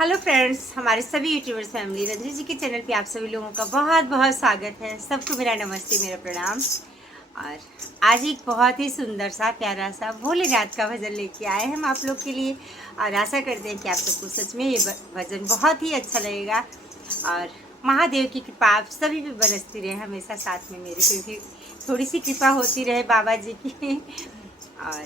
Hello friends, हमारे सभी YouTubers family Ranju जी के चैनल पे आप सभी लोगों का बहुत बहुत स्वागत है। सबको मेरा नमस्ते, मेरा प्रणाम। और आज एक बहुत ही सुंदर सा प्यारा सा भोलेनाथ का भजन लेके आए हम आप लोग के लिए। और आशा करते हैं कि आप सबको सच में ये भजन बहुत ही अच्छा लगेगा। और महादेव की कृपा आप सभी पे बरसती रहे हमेशा साथ में मेरे पे भी थोड़ी सी कृपा होती रहे बाबा जी की। और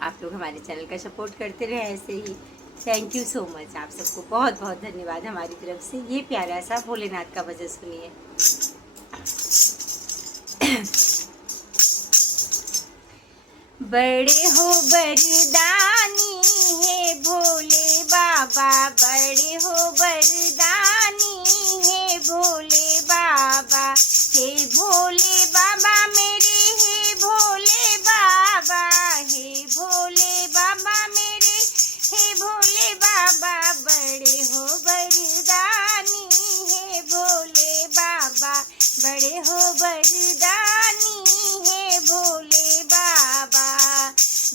आप लोग हमारे चैनल का सपोर्ट करते रहे ऐसे ही। थैंक यू सो मच, आप सबको बहुत बहुत धन्यवाद हमारी तरफ से। ये प्यारा सा भोलेनाथ का भजन सुनिए। बड़े हो बरदानी है भोले बाबा, बड़े हो बरदानी है भोले बाबा, हे भोले बाबा मेरे, हे भोले बाबा, हे भोले बाबा मेरे, हे भोले बाबा, बड़े हो बरदानी है भोले बाबा, बड़े हो बरदानी है भोले बाबा।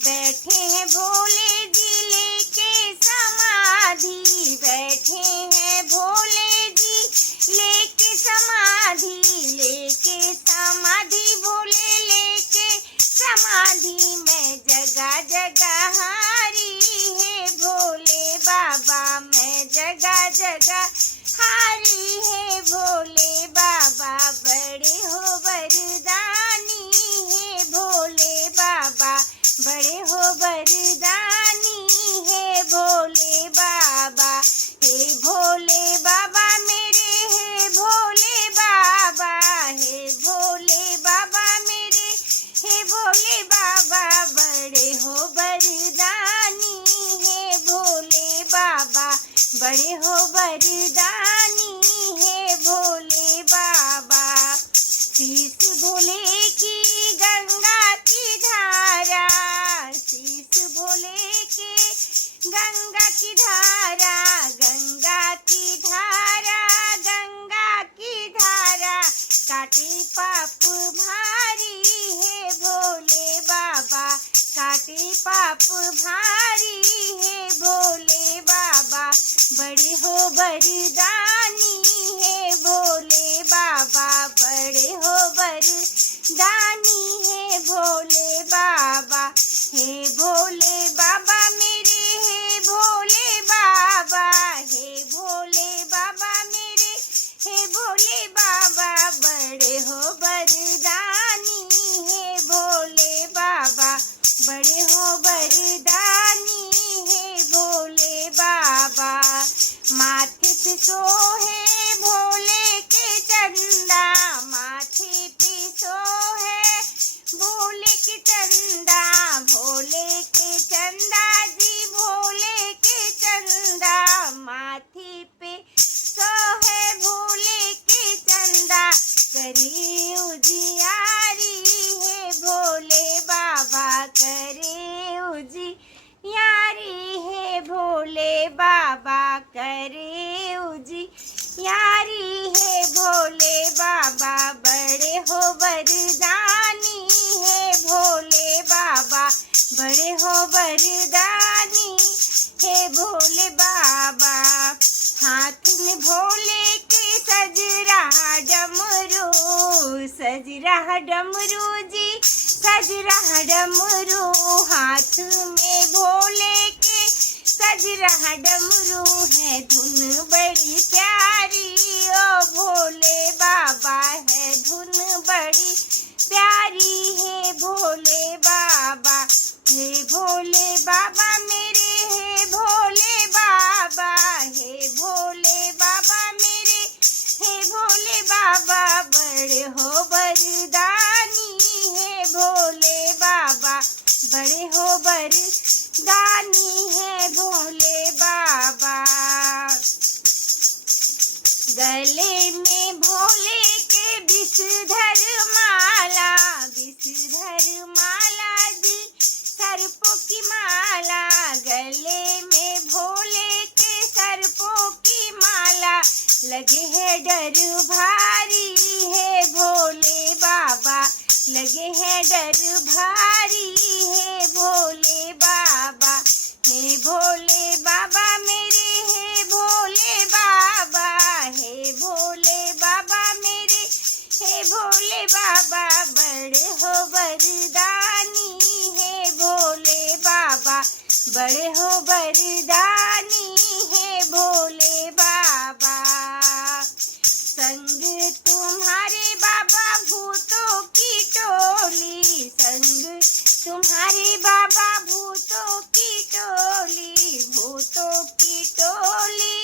बैठे हैं भोले जी लेके समाधि, बैठे हैं भोले जी लेके समाधि, लेके समाधि भोले लेके समाधि में जगह जगह हारी है भोले बाबा, मैं जगह जगह हारी है भोले बाबा, बड़े हो बरदानी है भोले बाबा, बड़े हो बरदानी है भोले बाबा, हे भोले बाबा मेरे, हे भोले बाबा, हे भोले बाबा मेरे, हे भोले बाबा, बड़े हो बरदानी है भोले बाबा, बड़े हो बरदानी है भोले बाबा। शीश भोले की गंगा की धारा, शीश भोले के गंगा की धारा, गंगा की धारा, गंगा की धारा, काटे पाप भारी है भोले बाबा, काटे पाप भारी है भोले बाबा, बड़े हो बरदानी है भोले बाबा, बड़े हो बरदानी है भोले बाबा, हे भोले बाबा मेरे, हे भोले बाबा, हे भोले बाबा मेरे, हे भोले बाबा, बड़े हो बरदानी है भोले बाबा, बड़े हो बरदानी है भोले बाबा। माथे पे सोहे भोले के चंदा, माथे पे सोहे भोले के चंदा, भोले के चंदा जी, भोले के चंदा, माथे पे सोहे भोले के चंदा, करे उजियारी है भोले बाबा, करे उजियारी है भोले बाबा, करे उजियारी है भोले बाबा, बड़े हो बरदानी है भोले बाबा, बड़े हो बरदानी है भोले बाबा। हाथ में भोले के सज रहा डमरू, सज रहा डमरू जी, सज रहा डमरू, हाथ में भोले के सज रहा डमरू, है धुन बड़ी प्यारी ओ भोले बाबा, है धुन बड़ी प्यारी है भोले बाबा, हे भोले बाबा मेरे, हे भोले बाबा, हे भोले बाबा मेरे, हे भोले बाबा, बड़े हो बरदानी है भोले बाबा, बड़े हो बरदानी है भोले बाबा। गले में भोले के विषधर माला, विषधर माला जी, सर्पों की माला, गले में भोले के सर्पों की माला, लगे है डर भारी है भोले बाबा, लगे है डर भारी है भोले बाबा, हे भोले बाबा हो वरदानी है भोले बाबा। संग तुम्हारे बाबा भूतों की टोली, संग तुम्हारे बाबा भूतों की टोली, भूतों की टोली,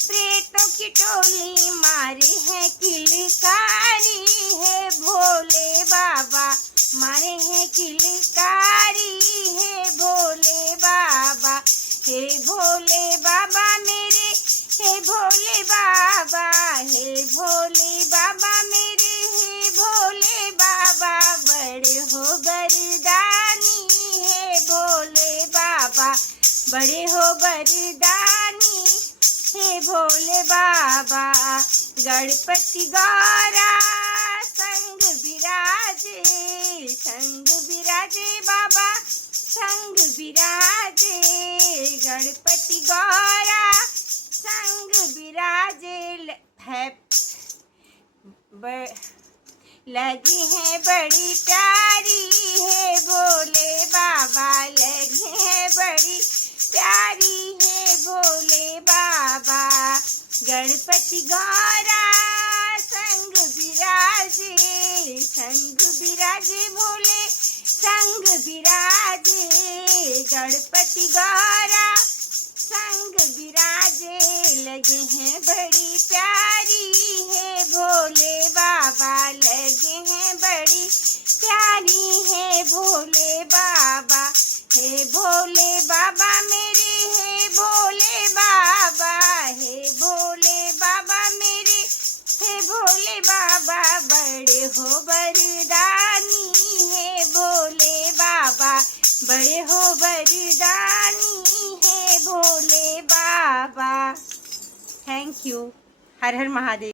प्रेतों की टोली मारे हैं किलकारी है भोले बाबा, मारे हैं किलकारी है भोले बाबा। हे भोले बाबा मेरे, हे भोले बाबा, हे भोले बाबा मेरे, हे भोले बाबा। बड़े हो वरदानी है भोले बाबा, बड़े हो वरदानी हे भोले बाबा। गणपति गौरा संग विराजे, संग विराजे बाबा, संग विराजे। गणपति गौरा संग विराजे है, लगी है बड़ी प्यारी है भोले बाबा, लगी है बड़ी प्यारी है भोले बाबा। गणपति गौरा संग विराजे, संग विराजे भोले संग विराजे। गणपति गौरा संग विराजे, लगे हैं बड़ी प्यारी है भोले बाबा, लगे हैं बड़ी प्यारी है भोले बाबा। हे भोले बाबा मेरे, हे भोले बाबा, हे भोले बाबा मेरे, हे भोले बाबा। बड़े हो वरदानी है भोले बाबा, बड़े हो वरदानी है भोले बाबा। Thank you. हर हर महादेव।